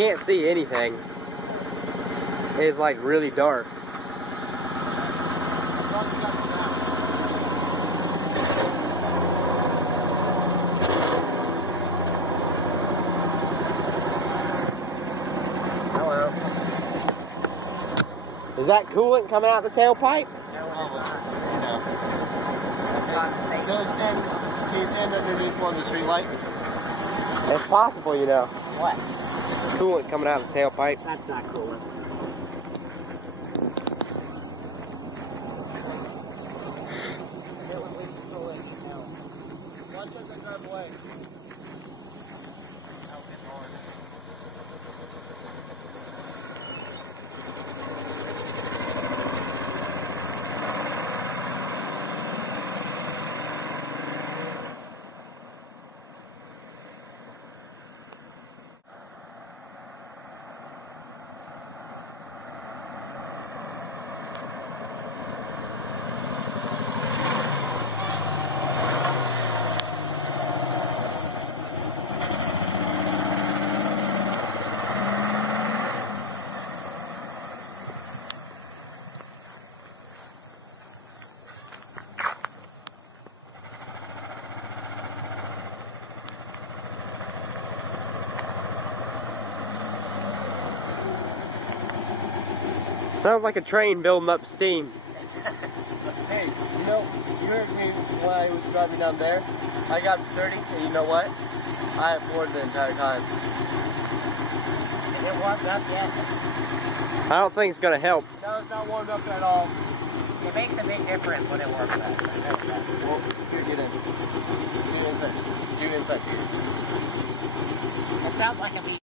can't see anything. It's like really dark. Hello. Is that coolant coming out the tailpipe? He's in underneath one of the tree lights. It's possible, you know. What? Coolant coming out the tailpipe. That's not coolant. Watch as they drive away. Sounds like a train building up steam. Hey, you know, you heard me when I was driving down there. I got 30, and you know what? I had floored the entire time. And it warmed up yet? I don't think it's going to help. No, it's not warmed up at all. It makes a big difference when it warms up. Well, here, get in. Get inside. Get inside, please. It sounds like a